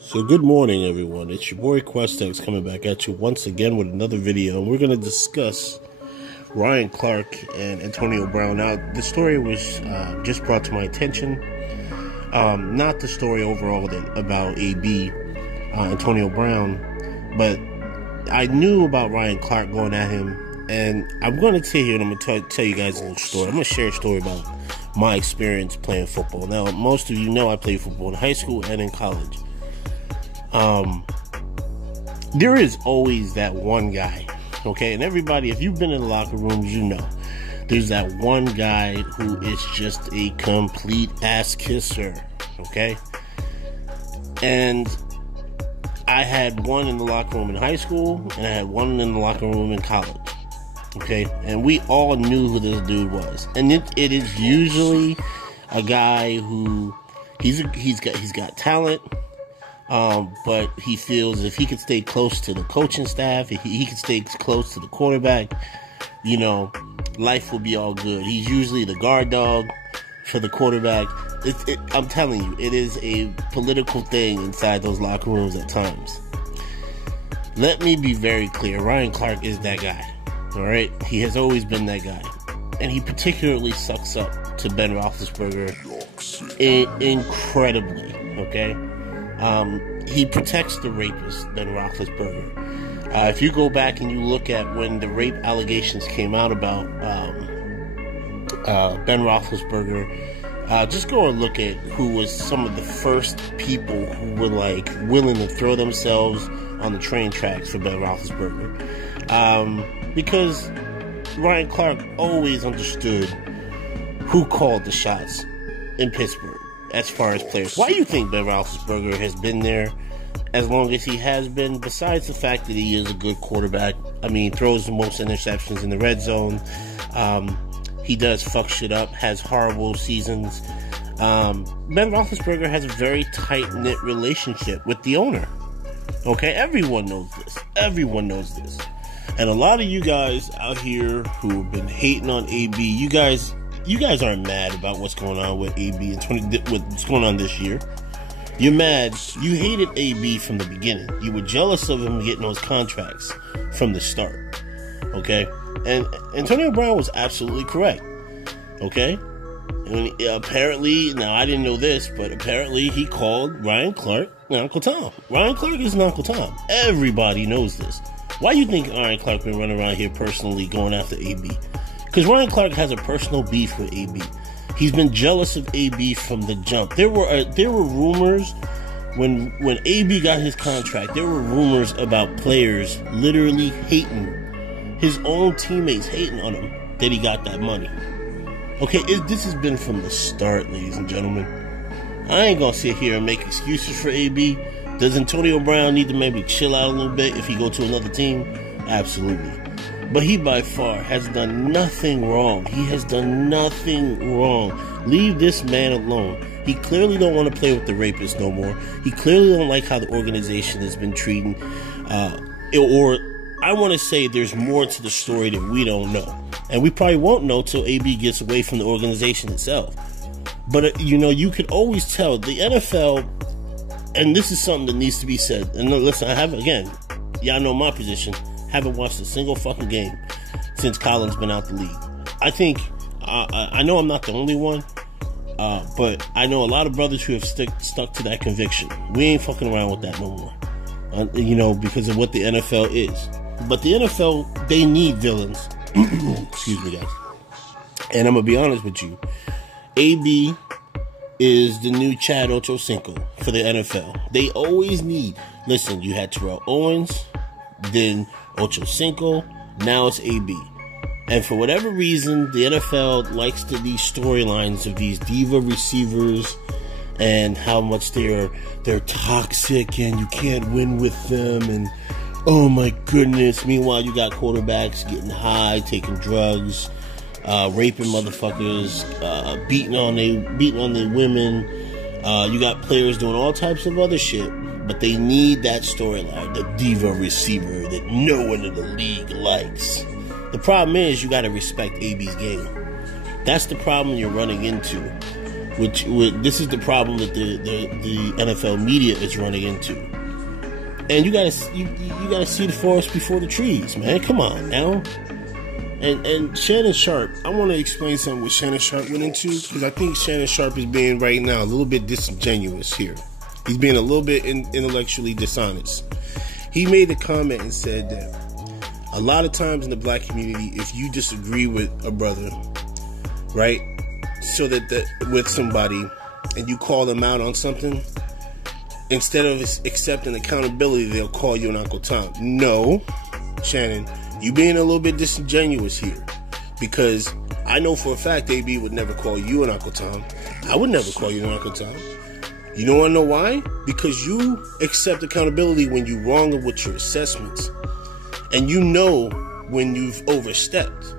So good morning, everyone. It's your boy Questex coming back at you once again with another video. And we're going to discuss Ryan Clark and Antonio Brown. Now, the story was just brought to my attention. Not the story overall about AB, Antonio Brown, but I knew about Ryan Clark going at him. And I'm going to sit here and I'm going to tell you guys a little story. I'm going to share a story about my experience playing football. Now, most of you know I played football in high school and in college. There is always that one guy, okay? And everybody, if you've been in the locker rooms, you know. There's that one guy who is just a complete ass kisser, okay? And I had one in the locker room in high school, and I had one in the locker room in college, okay? And we all knew who this dude was. And it is usually a guy who, he's got talent. But he feels if he could stay close to the coaching staff, if he could stay close to the quarterback, you know, life will be all good. He's usually the guard dog for the quarterback. I'm telling you, it is a political thing inside those locker rooms at times. Let me be very clear. Ryan Clark is that guy. All right? He has always been that guy. And he particularly sucks up to Ben Roethlisberger incredibly, okay? He protects the rapist, Ben Roethlisberger. If you go back and you look at when the rape allegations came out about Ben Roethlisberger, just go and look at who was some of the first people who were like willing to throw themselves on the train tracks for Ben Roethlisberger. Because Ryan Clark always understood who called the shots in Pittsburgh. As far as players, why do you think Ben Roethlisberger has been there as long as he has been, besides the fact that he is a good quarterback? I mean, throws the most interceptions in the red zone. He does fuck shit up, has horrible seasons. Ben Roethlisberger has a very tight-knit relationship with the owner. Okay, everyone knows this. Everyone knows this. And a lot of you guys out here who have been hating on AB, you guys aren't mad about what's going on with AB and what's going on this year. You're mad. You hated AB from the beginning. You were jealous of him getting those contracts from the start. Okay? And Antonio Brown was absolutely correct. Okay? And apparently, now I didn't know this, but apparently he called Ryan Clark Uncle Tom. Ryan Clark is an Uncle Tom. Everybody knows this. Why do you think Ryan Clark been running around here personally going after AB? Because Ryan Clark has a personal beef with AB. He's been jealous of AB from the jump. There were rumors when AB got his contract. There were rumors about players literally hating his own teammates, hating on him that he got that money. Okay, this has been from the start, ladies and gentlemen. I ain't gonna sit here and make excuses for AB. Does Antonio Brown need to maybe chill out a little bit if he go to another team? Absolutely. But he by far has done nothing wrong. He has done nothing wrong. Leave this man alone. He clearly don't want to play with the rapist no more. He clearly don't like how the organization has been treating. Or I want to say there's more to the story that we don't know. And we probably won't know till AB gets away from the organization itself. But, you can always tell the NFL, and this is something that needs to be said. And listen, y'all know my position. Haven't watched a single fucking game since Colin's been out the league. I think, I know I'm not the only one, but I know a lot of brothers who have stuck to that conviction. We ain't fucking around with that no more, because of what the NFL is. But the NFL, they need villains. Excuse me, guys. And I'm going to be honest with you. AB is the new Chad Ochocinco for the NFL. They always need, listen, you had Terrell Owens, then Ochocinco, now it's AB. And for whatever reason, the NFL likes these storylines of these diva receivers and how much they're toxic and you can't win with them and oh my goodness. Meanwhile, you got quarterbacks getting high, taking drugs, raping motherfuckers, beating on their women. You got players doing all types of other shit. But they need that storyline, the diva receiver that no one in the league likes. The problem is you got to respect AB's game. That's the problem you're running into. This is the problem that the NFL media is running into. And you gotta see the forest before the trees, man. Come on now. And Shannon Sharpe, I want to explain something what Shannon Sharpe went into, because I think Shannon Sharpe is being right now a little bit disingenuous here. He's being a little bit intellectually dishonest. He made a comment and said that a lot of times in the black community, if you disagree with a brother, right, so that with somebody, and you call them out on something, instead of accepting accountability, they'll call you an Uncle Tom. No, Shannon, you being a little bit disingenuous here, because I know for a fact AB would never call you an Uncle Tom. I would never call you an Uncle Tom. You don't want to know why? Because you accept accountability when you're wrong with your assessments, and you know when you've overstepped.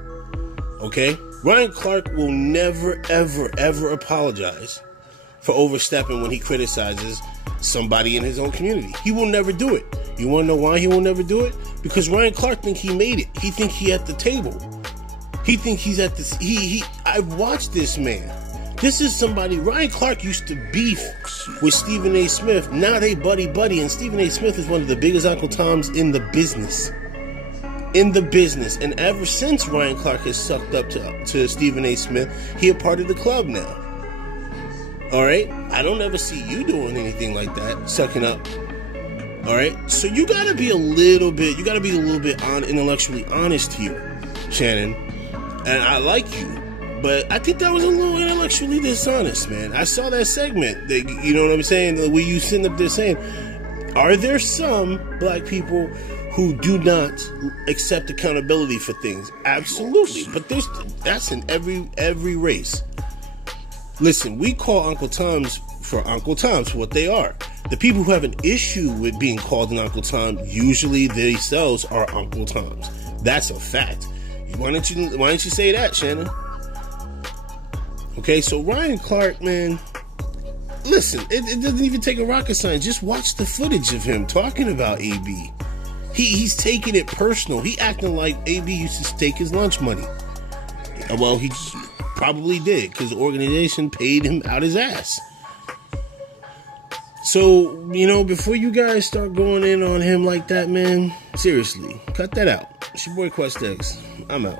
Okay? Ryan Clark will never, ever, ever apologize for overstepping when he criticizes somebody in his own community. He will never do it. You want to know why he will never do it? Because Ryan Clark think he made it. He think he at the table. He think he's at this. I've watched this man. This is somebody. Ryan Clark used to beef with Stephen A. Smith. Now they buddy, and Stephen A. Smith is one of the biggest Uncle Toms in the business. And ever since Ryan Clark has sucked up to Stephen A. Smith, he a part of the club now. All right? I don't ever see you doing anything like that, sucking up. All right? So you got to be a little bit intellectually honest here, Shannon. And I like you, but I think that was a little intellectually dishonest, man. I saw that segment, you know what I'm saying? The way you sitting up there saying, are there some black people who do not accept accountability for things? Absolutely. But that's in every race. Listen, we call Uncle Toms for what they are. The people who have an issue with being called an Uncle Tom, usually themselves are Uncle Toms. That's a fact. Why don't you say that, Shannon? Okay, so Ryan Clark, man, listen, it doesn't even take a rocket science. Just watch the footage of him talking about AB. He's taking it personal. He acting like AB used to take his lunch money. Well, he probably did, because the organization paid him out his ass. So, before you guys start going in on him like that, man, seriously, cut that out. It's your boy Quest X. I'm out.